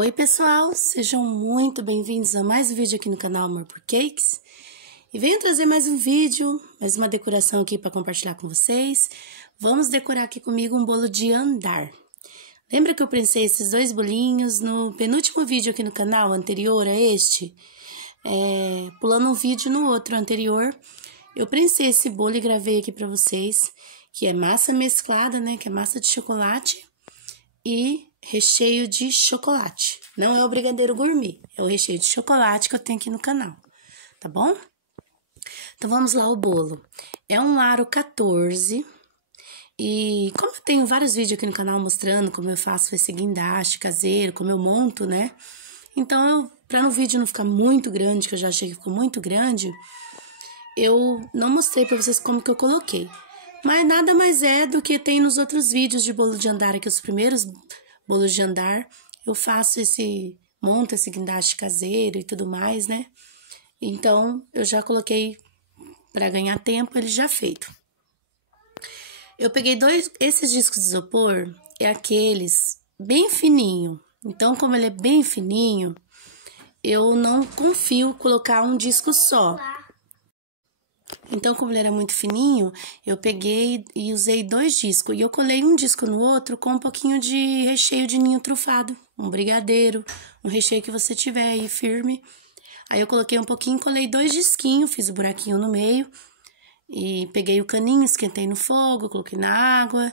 Oi pessoal, sejam muito bem-vindos a mais um vídeo aqui no canal Amor por Cakes. E venho trazer mais um vídeo, mais uma decoração aqui para compartilhar com vocês. Vamos decorar aqui comigo um bolo de andar. Lembra que eu prensei esses dois bolinhos no penúltimo vídeo aqui no canal, anterior a este? Pulando um vídeo no outro anterior, eu prensei esse bolo e gravei aqui para vocês, que é massa mesclada, né, que é massa de chocolate e recheio de chocolate. Não é o brigadeiro gourmet, é o recheio de chocolate que eu tenho aqui no canal, tá bom? Então, vamos lá o bolo. É um aro 14 e como eu tenho vários vídeos aqui no canal mostrando como eu faço esse guindaste caseiro, como eu monto, né? Então, para no vídeo não ficar muito grande, que eu já achei que ficou muito grande, eu não mostrei para vocês como que eu coloquei. Mas nada mais é do que tem nos outros vídeos de bolo de andar aqui, os primeiros bolos de andar, eu faço monto esse guindaste caseiro e tudo mais, né? Então, eu já coloquei para ganhar tempo, ele já feito. Eu peguei esses discos de isopor, é aqueles bem fininho. Então, como ele é bem fininho, eu não confio colocar um disco só. Então, como ele era muito fininho, eu peguei e usei 2 discos. E eu colei um disco no outro com um pouquinho de recheio de ninho trufado. Um brigadeiro, um recheio que você tiver aí firme. Aí eu coloquei um pouquinho, colei 2 disquinhos, fiz o buraquinho no meio. E peguei o caninho, esquentei no fogo, coloquei na água,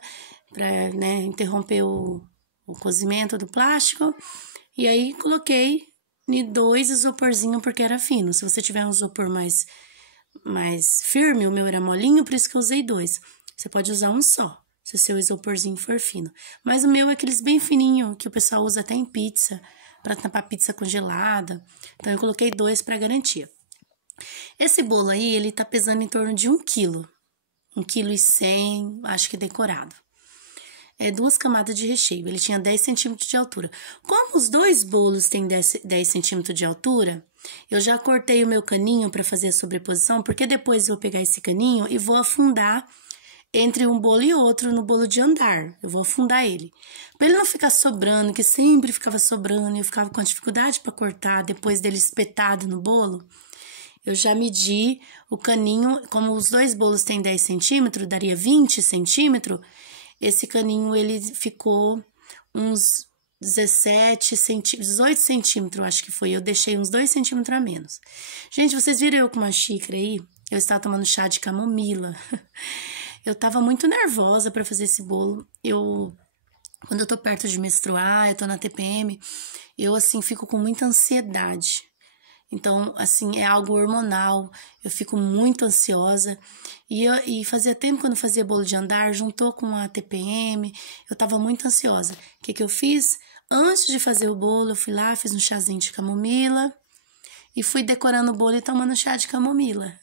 pra, né, interromper o cozimento do plástico. E aí, coloquei em 2 isoporzinhos, porque era fino. Se você tiver um isopor mais firme, o meu era molinho, por isso que eu usei 2. Você pode usar um só, se o seu isoporzinho for fino. Mas o meu é aqueles bem fininho, que o pessoal usa até em pizza, para tampar pizza congelada. Então, eu coloquei 2 para garantia. Esse bolo aí, ele tá pesando em torno de 1 quilo. 1,1 kg, acho que decorado. É 2 camadas de recheio, ele tinha 10 centímetros de altura. Como os 2 bolos têm 10 centímetros de altura, eu já cortei o meu caninho para fazer a sobreposição, porque depois eu vou pegar esse caninho e vou afundar entre um bolo e outro no bolo de andar. Eu vou afundar ele. Para ele não ficar sobrando, que sempre ficava sobrando, e eu ficava com dificuldade para cortar depois dele espetado no bolo. Eu já medi o caninho, como os 2 bolos têm 10 centímetros, daria 20 centímetros, esse caninho ele ficou uns 18 centímetros, acho que foi. Eu deixei uns 2 centímetros a menos. Gente, vocês viram eu com uma xícara aí? Eu estava tomando chá de camomila. Eu tava muito nervosa para fazer esse bolo. Quando eu tô perto de menstruar, eu tô na TPM, eu, assim, fico com muita ansiedade. Então, assim, é algo hormonal, eu fico muito ansiosa. E fazia tempo que eu não fazia bolo de andar, juntou com a TPM, eu tava muito ansiosa. O que eu fiz? Antes de fazer o bolo, eu fui lá, fiz um chazinho de camomila e fui decorando o bolo e tomando chá de camomila,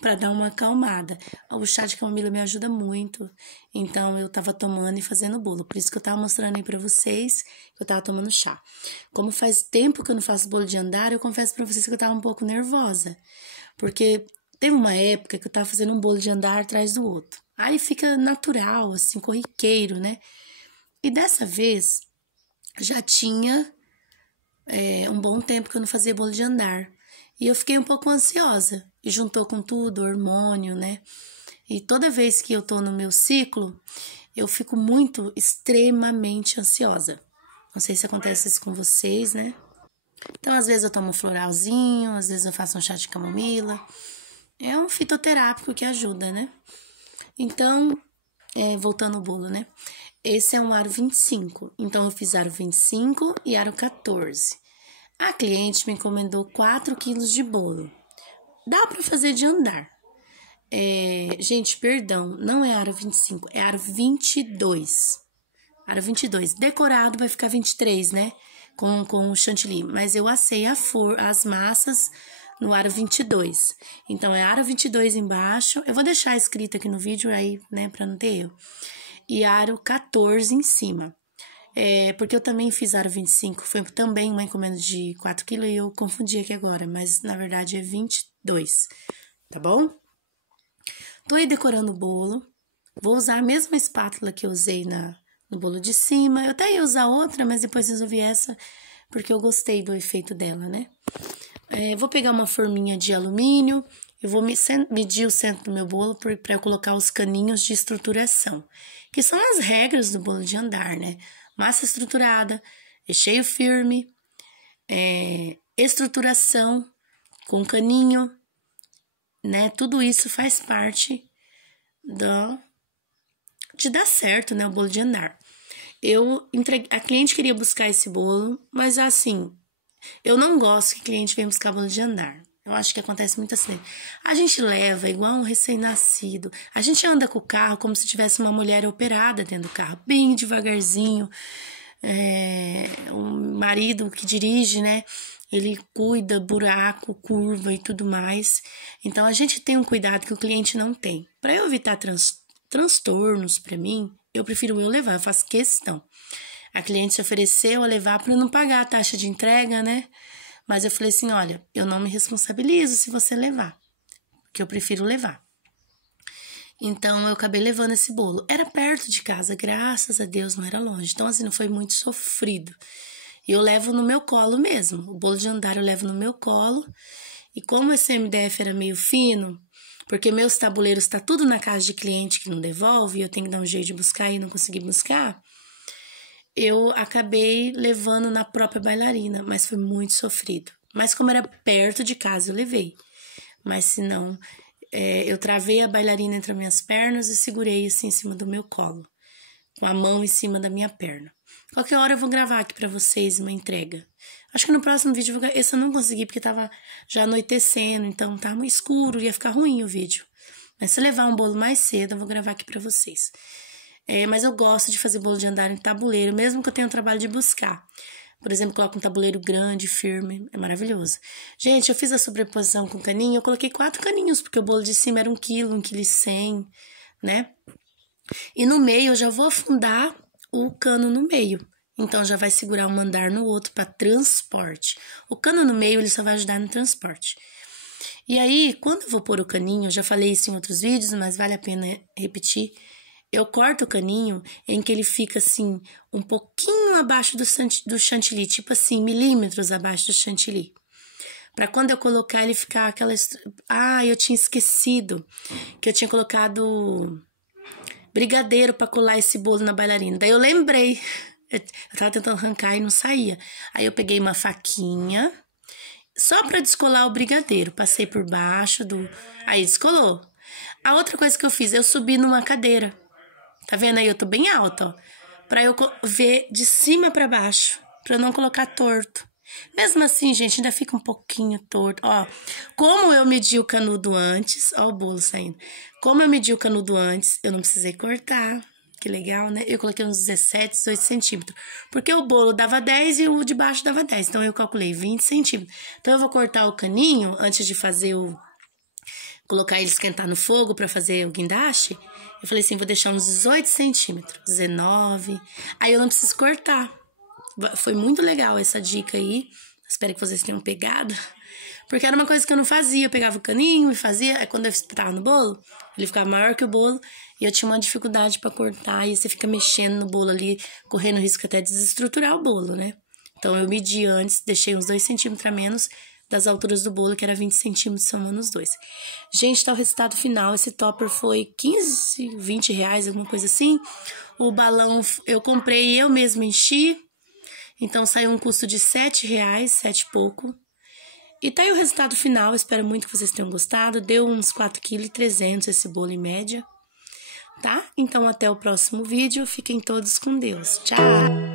para dar uma acalmada. O chá de camomila me ajuda muito, então eu tava tomando e fazendo o bolo. Por isso que eu tava mostrando aí pra vocês que eu tava tomando chá. Como faz tempo que eu não faço bolo de andar, eu confesso pra vocês que eu tava um pouco nervosa, porque teve uma época que eu tava fazendo um bolo de andar atrás do outro. Aí fica natural, assim, corriqueiro, né? E dessa vez, já tinha um bom tempo que eu não fazia bolo de andar. E eu fiquei um pouco ansiosa. E juntou com tudo, hormônio, né? E toda vez que eu tô no meu ciclo, eu fico extremamente ansiosa. Não sei se acontece isso com vocês, né? Então, às vezes eu tomo um floralzinho, às vezes eu faço um chá de camomila. É um fitoterápico que ajuda, né? Então, voltando ao bolo, né? Esse é um aro 25, então eu fiz aro 25 e aro 14. A cliente me encomendou 4 quilos de bolo. Dá para fazer de andar. Gente, perdão, não é aro 25, é aro 22. Aro 22. Decorado vai ficar 23, né? Com o chantilly. Mas eu assei as massas no aro 22. Então, é aro 22 embaixo. Eu vou deixar escrito aqui no vídeo aí, né? Pra não ter erro. E aro 14 em cima. Porque eu também fiz aro 25. Foi também uma encomenda de 4 kg e eu confundi aqui agora. Mas, na verdade, é 22. Tá bom? Tô aí decorando o bolo. Vou usar a mesma espátula que eu usei no bolo de cima. Eu até ia usar outra, mas depois resolvi essa, porque eu gostei do efeito dela, né? Vou pegar uma forminha de alumínio, eu vou medir o centro do meu bolo para eu colocar os caninhos de estruturação, que são as regras do bolo de andar, né? Massa estruturada, recheio firme, estruturação com caninho, né? Tudo isso faz parte de dar certo, né? O bolo de andar. A cliente queria buscar esse bolo, mas assim, eu não gosto que cliente venha buscar bolo de andar. Eu acho que acontece muito assim. A gente leva igual um recém-nascido. A gente anda com o carro como se tivesse uma mulher operada dentro do carro, bem devagarzinho. O marido que dirige, né? Ele cuida, buraco, curva e tudo mais. Então, a gente tem um cuidado que o cliente não tem. Para eu evitar transtornos para mim, eu prefiro eu levar, eu faço questão. A cliente se ofereceu a levar para não pagar a taxa de entrega, né? Mas eu falei assim, olha, eu não me responsabilizo se você levar, porque eu prefiro levar. Então, eu acabei levando esse bolo. Era perto de casa, graças a Deus, não era longe. Então, assim, não foi muito sofrido. Eu levo no meu colo mesmo. O bolo de andar eu levo no meu colo. E como esse MDF era meio fino, porque meus tabuleiros tá tudo na casa de cliente que não devolve, e eu tenho que dar um jeito de buscar e não consegui buscar, eu acabei levando na própria bailarina, mas foi muito sofrido. Mas como era perto de casa, eu levei. Mas se não, eu travei a bailarina entre as minhas pernas e segurei assim em cima do meu colo, com a mão em cima da minha perna. Qualquer hora eu vou gravar aqui pra vocês uma entrega. Acho que no próximo vídeo, esse eu não consegui porque tava já anoitecendo, então tava muito escuro, ia ficar ruim o vídeo. Mas se eu levar um bolo mais cedo, eu vou gravar aqui pra vocês. Mas eu gosto de fazer bolo de andar em tabuleiro, mesmo que eu tenha o trabalho de buscar. Por exemplo, coloco um tabuleiro grande, firme, é maravilhoso. Gente, eu fiz a sobreposição com caninho, eu coloquei 4 caninhos, porque o bolo de cima era 1 quilo, 1,1 kg, né? E no meio eu já vou afundar o cano no meio. Então, já vai segurar um andar no outro para transporte. O cano no meio, ele só vai ajudar no transporte. E aí, quando eu vou pôr o caninho, eu já falei isso em outros vídeos, mas vale a pena repetir. Eu corto o caninho em que ele fica assim, um pouquinho abaixo do chantilly, tipo assim, milímetros abaixo do chantilly. Para quando eu colocar, ele ficar aquela... eu tinha esquecido que eu tinha colocado brigadeiro para colar esse bolo na bailarina. Daí eu lembrei, eu tava tentando arrancar e não saía. Aí eu peguei uma faquinha, só para descolar o brigadeiro. Passei por baixo aí descolou. A outra coisa que eu fiz, eu subi numa cadeira. Tá vendo aí? Eu tô bem alta, ó. Pra eu ver de cima pra baixo, pra eu não colocar torto. Mesmo assim, gente, ainda fica um pouquinho torto. Ó, como eu medi o canudo antes, ó o bolo saindo. Como eu medi o canudo antes, eu não precisei cortar. Que legal, né? Eu coloquei uns 17, 18 centímetros. Porque o bolo dava 10 e o de baixo dava 10. Então, eu calculei 20 centímetros. Então, eu vou cortar o caninho antes de fazer colocar ele esquentar no fogo para fazer o guindaste. Eu falei assim, vou deixar uns 18 centímetros, 19. Aí eu não preciso cortar. Foi muito legal essa dica aí. Espero que vocês tenham pegado. Porque era uma coisa que eu não fazia. Eu pegava o caninho e fazia. Aí quando eu espetava no bolo, ele ficava maior que o bolo. E eu tinha uma dificuldade para cortar. E você fica mexendo no bolo ali, correndo risco até de desestruturar o bolo, né? Então eu medi antes, deixei uns 2 centímetros a menos das alturas do bolo, que era 20 centímetros, somando os dois. Gente, tá o resultado final. Esse topper foi 15, 20 reais, alguma coisa assim. O balão eu comprei, eu mesma enchi. Então, saiu um custo de 7 reais, 7 e pouco. E tá aí o resultado final. Espero muito que vocês tenham gostado. Deu uns 4,3 kg esse bolo em média. Tá? Então, até o próximo vídeo. Fiquem todos com Deus. Tchau!